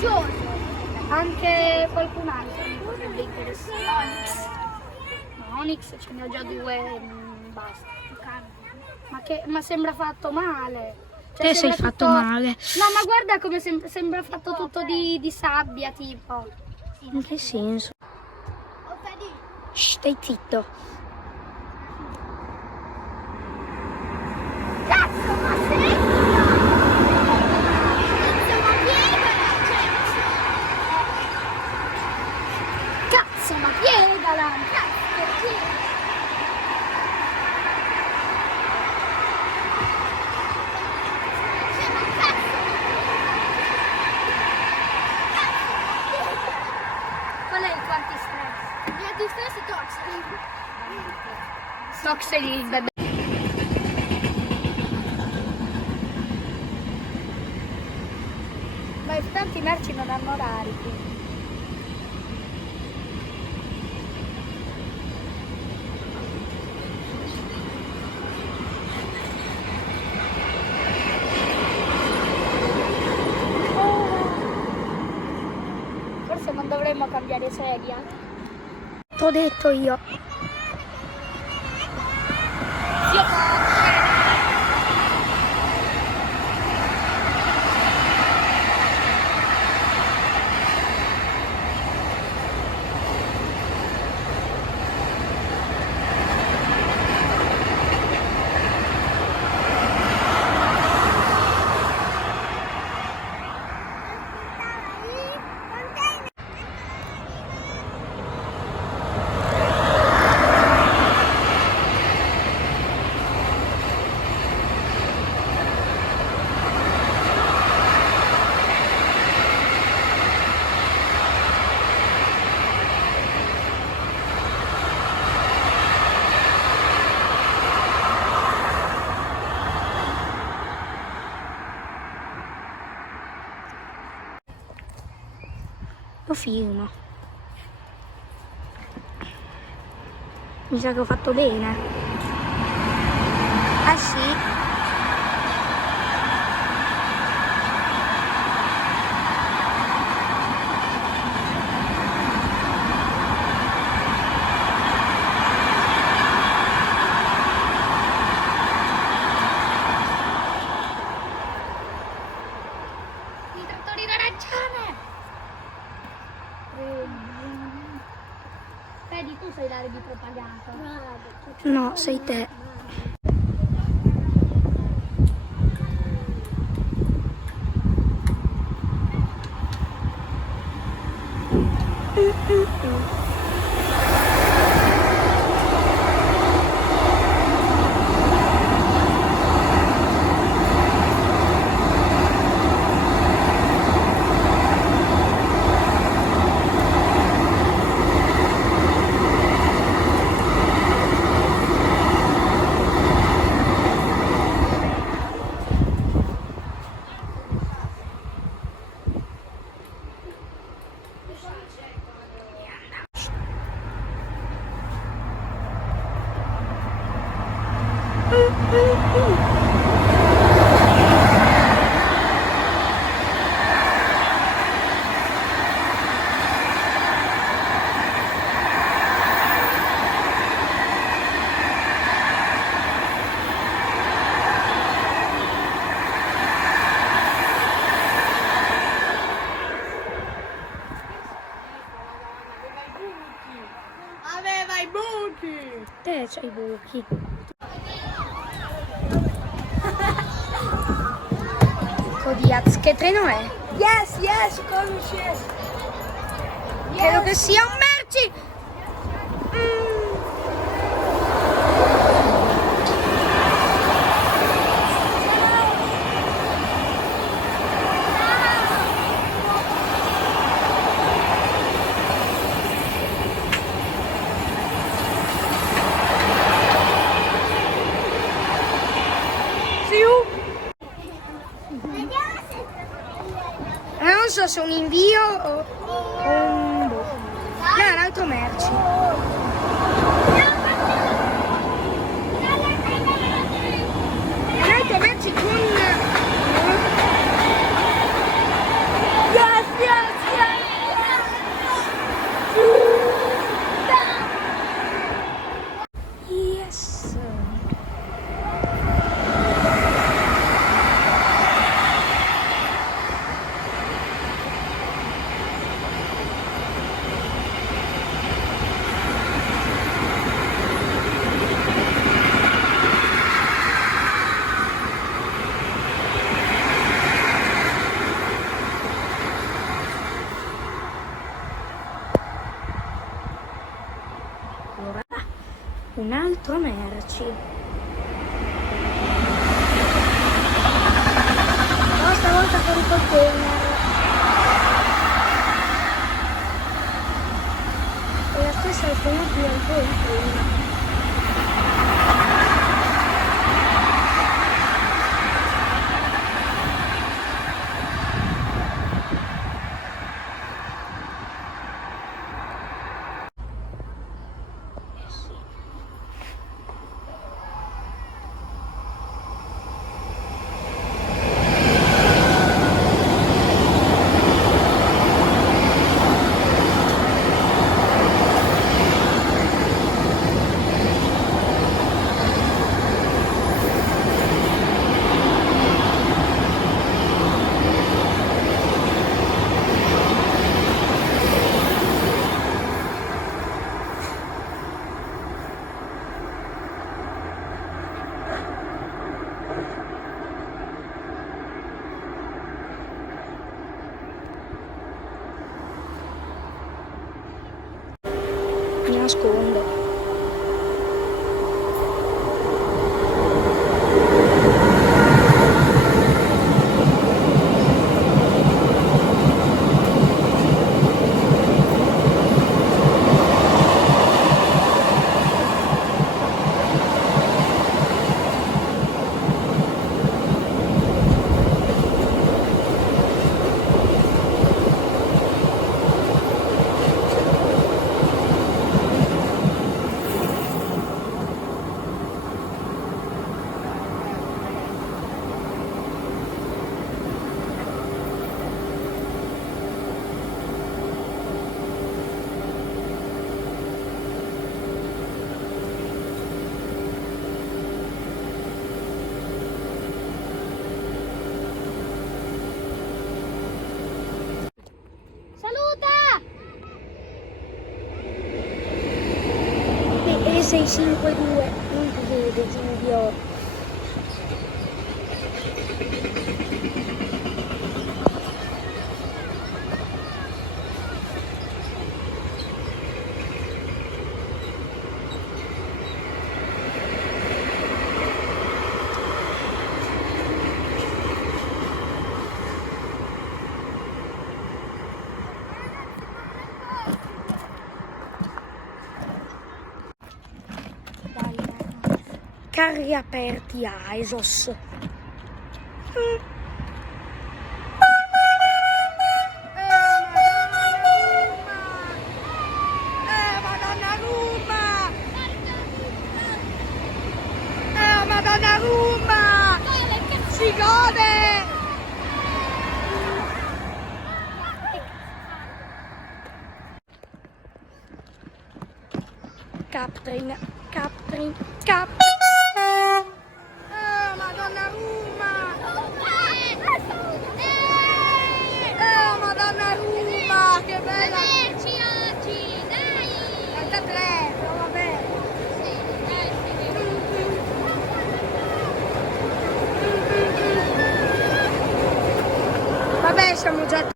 coraggioso. Anche qualcun altro mi potrebbe interessare. No, Onyx ce ne ho già due, basta. Ma sembra fatto male. Cioè, Te sei sembra fatto tutto- male. No, ma guarda come sembra fatto tutto di sabbia, tipo. In che senso? Oh, Freddy, Shh, stai zitto. cazzo, ma sei? Ma piegala, Cazzo, ma piegala! cazzo, piegala. Qual è il tuo antistress? Il distress è toxico. Toxic il bebè. Ma tanti merci non hanno orari qui. Forse non dovremmo cambiare sedia? T'ho detto io. Lo filmo. Mi sa che ho fatto bene. Ah sì? I trattori d'arancione! Vedi, tu sei l'area di propaganda. No, sei te. Aveva i buchi. Te c'hai i buchi. Codiaz, che treno è? Yes, come yes. Credo che sia un merci! Non so se è un invio o un... No, è un altro merci. Un altro merci con... Yes, yes. Un altro merci. No, stavolta con il container. È la stessa alternativa di prima. Mi nascondo. Saluta! E 652, non ti vede, Giulio. Carri aperti a Esos. Madonna Ruma! Madonna Ruma! Si gode! Captrain. Madonna Ruma! Madonna Ruma! Che bella! Vederci oggi, dai! 33, vabbè! Vabbè, siamo già...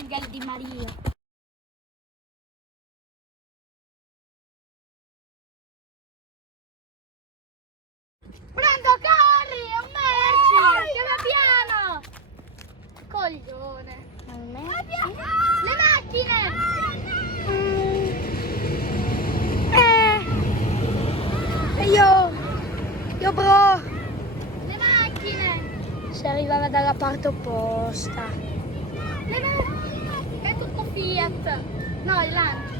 Angel di Maria. Prendo, corri, è un merci! Che va piano! Coglione! Le macchine! Io bro, Le macchine! si arrivava dalla parte opposta. Le macchine! È tutto Fiat! No, il Lancia!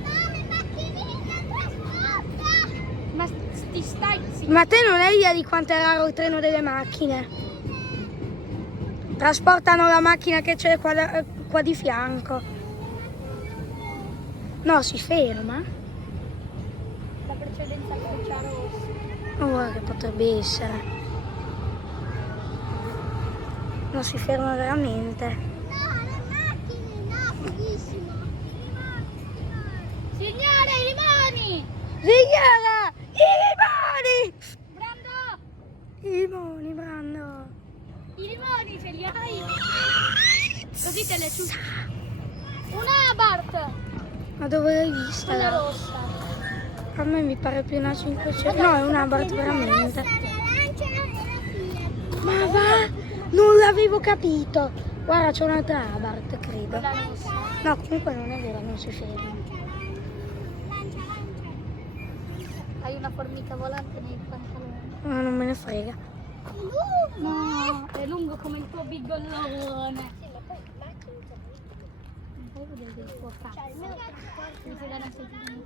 Ma ti stai zitto! Ma te non hai idea di quanto è raro il treno delle macchine? Trasportano la macchina che c'è qua di fianco. No, si ferma. La precedenza Lancia rossa. Oh, guarda che potrebbe essere. Non si ferma veramente. Signore, i limoni! Signora! I Brando! limoni, Brando! I limoni ce li hai? Così te le ciucci. Un Abarth! Ma dove l'hai vista? Quella rossa. A me mi pare più una 500. No, è un Abarth veramente. Ma va! Non l'avevo capito! Guarda, c'è un'altra Abarth, credo. Quella rossa. No, comunque non è vero, non si ferma. Hai una formica volante nei pantaloni. Ma non me ne frega. No, è lungo come il tuo bigollone. Non puoi vedere il tuo cazzo. Mi si dà una settimana.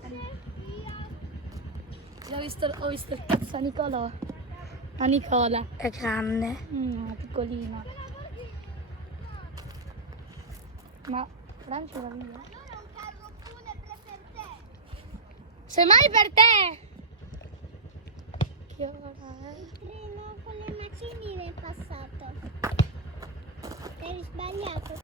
Ho visto il cazzo a Nicolò. A Nicola. È grande. No, piccolino. Ma Francia va via. Semmai per te! Che ora è? Il treno con le macchinine è passato. Eri sbagliato.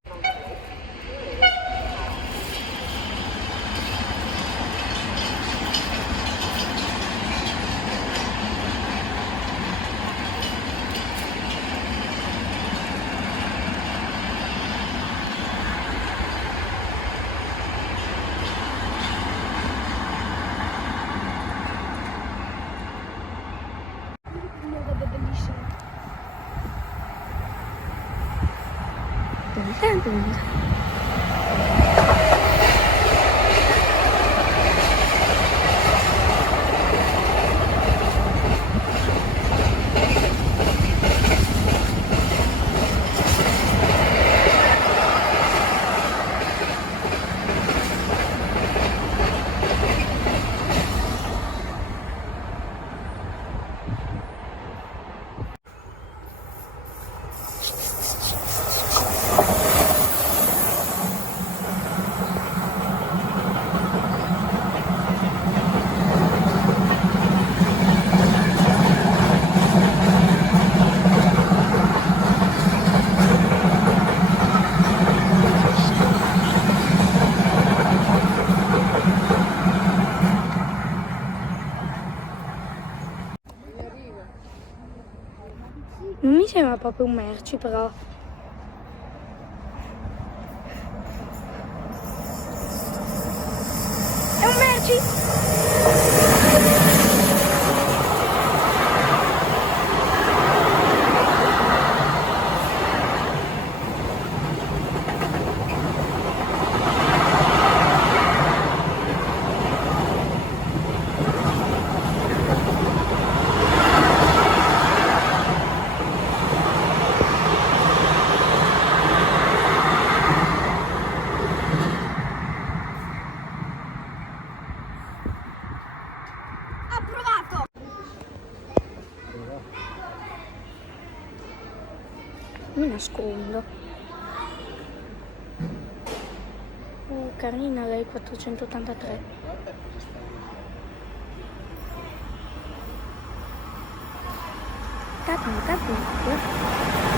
Non mi sembra proprio un merci, però. È un merci! Mi nascondo. Carina lei 483. Capito.